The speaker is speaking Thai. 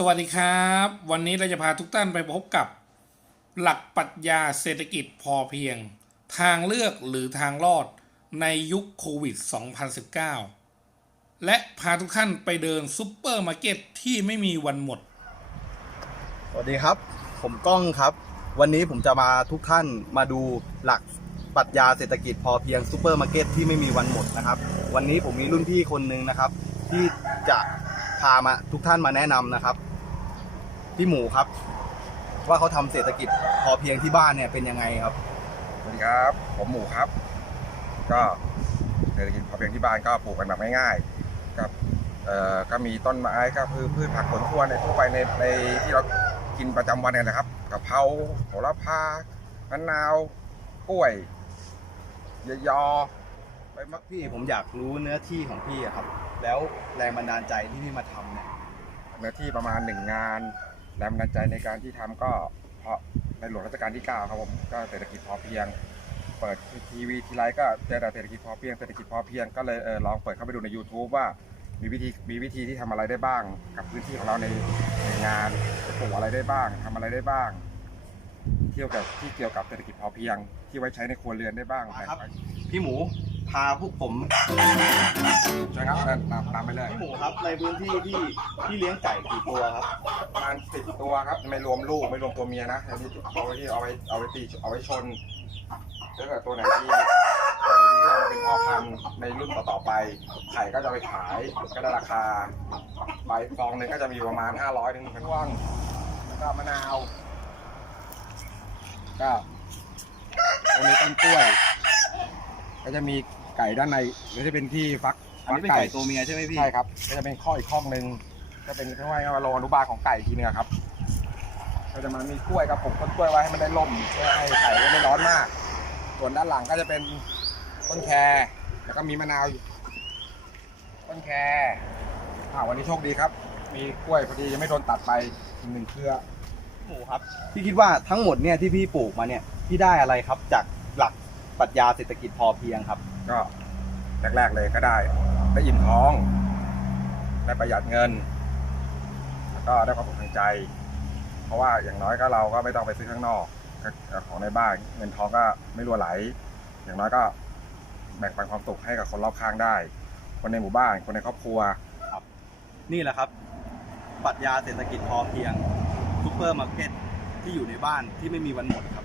สวัสดีครับ วันนี้เราจะพาทุกท่านไปพบกับ หลักปรัชญาเศรษฐกิจพอเพียง ทางเลือกหรือทางรอดในยุคโควิด 2019 และพาทุกท่านไปเดินซุปเปอร์มาร์เก็ตที่ไม่มีวันหมด สวัสดีครับ ผมก้องครับ วันนี้ผมจะมาทุกท่านมาดูหลักปรัชญาเศรษฐกิจพอเพียงซูเปอร์มาร์เก็ตที่ไม่มีวันหมดนะครับ วันนี้ผมมีรุ่นพี่คนหนึ่งนะครับ ที่จะพามาทุกท่านมาแนะนำนะครับ พี่หมูครับ ว่าเขาทำเศรษฐกิจพอเพียงที่บ้านเนี่ยเป็นยังไงครับ สวัสดีครับ ผมหมูครับ ก็เศรษฐกิจพอเพียงที่บ้านก็ปลูกกันแบบง่ายๆกับเอ่อก็มีต้นไม้ก็คือพืชผักสวนครัวในทั่วไปในในที่เรากินประจำวันเนี่ยนะครับกะเพราโหระพามะนาวกล้วยยะยอใบมะ พี่ผมอยากรู้เนื้อที่ของพี่อะครับ แล้วแรงบันดาลใจที่พี่มาทำเนี่ย เนื้อที่ประมาณหนึ่งงาน แรงบันดาลใจในการที่ทำก็เพราะในหลวงรัชกาลที่ 9 ครับผมก็เศรษฐกิจพอเพียง เปิดทีวีทีไรก็เจอแต่เศรษฐกิจพอเพียงเศรษฐกิจพอเพียงก็เลยเออลองเปิดเข้าไปดูใน YouTube ว่ามีวิธีมีวิธีที่ทำอะไรได้บ้าง กับพื้นที่ของเราในในงานจะปลูกอะไรได้บ้างทำอะไรได้บ้าง เที่ยวกับที่เกี่ยวกับเศรษฐกิจพอเพียง ที่ไว้ใช้ในครัวเรือนได้บ้างครับพี่หมู พาพวกผมช่วยครับนั่นตามตามไปเลยพี่หมูครับในพื้นที่ที่ที่เลี้ยงไก่กี่ตัวครับประมาณสิบตัวครับไม่รวมลูกไม่รวมตัวเมียนะอันนี้เอาไว้ที่เอาไว้เอาไว้ตีเอาไว้ชนถ้าเกิดตัวไหนที่ตัวไหนที่เราเป็นพ่อพันธุ์ในรุ่นต่อๆไป ไข่ก็จะไปขายก็ได้ราคาใบฟองหนึ่งก็จะมีประมาณ500ถึง1,000ว่างแล้วก็มะนาวก็จะมีต้นกล้วย ก็จะมีไก่ด้านในก็จะเป็นที่ฟักอันนี้เป็นไก่ตัวเมียใช่ไหมพี่ใช่ครับก็จะเป็นข้ออีกข้องหนึ่งก็เป็นเรียกว่าโรงอนุบาลของไก่อีกทีนึงอะครับ ก็จะมามีกล้วยครับผมต้นกล้วยไว้ให้มันได้ล่มเพื่อให้ไก่ไม่ร้อนมาก ส่วนด้านหลังก็จะเป็นต้นแครแล้วก็มีมะนาวอยู่ต้นแครอ่าวันนี้โชคดีครับ มีกล้วยพอดียังไม่โดนตัดไปอีกหนึ่งเครือหมูครับ พี่คิดว่าทั้งหมดเนี่ยที่พี่ปลูกมาเนี่ยพี่ได้อะไรครับจากหลัก ปรัชญาเศรษฐกิจพอเพียงครับ ก็แรกๆเลยก็ได้ ได้อิ่มท้อง ได้ประหยัดเงิน แล้วก็ได้ความสุขทางใจ เพราะว่าอย่างน้อยก็เราก็ไม่ต้องไปซื้อข้างนอกก็ของในบ้านเงินทองก็ไม่รั่วไหล อย่างน้อยก็แบ่งปันความสุขให้กับคนรอบข้างได้ คนในหมู่บ้าน คนในครอบครัวนี่แหละครับปรัชญาเศรษฐกิจพอเพียงซูเปอร์มาร์เก็ตที่อยู่ในบ้านที่ไม่มีวันหมดครับ